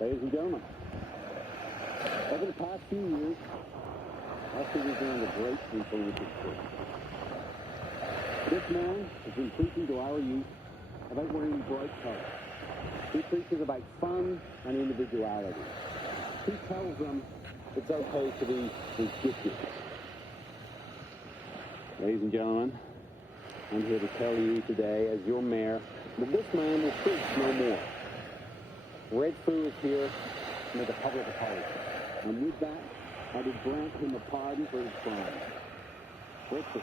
Ladies and gentlemen, over the past few years, our city has learned a great influence of sports. This man has been preaching to our youth about wearing bright colors. He preaches about fun and individuality. He tells them it's okay to be ridiculous. Ladies and gentlemen, I'm here to tell you today, as your mayor, that this man will preach no more. Red Foo is here to make a public apology. And with that, I would grant him a pardon for his crimes. Red Foo.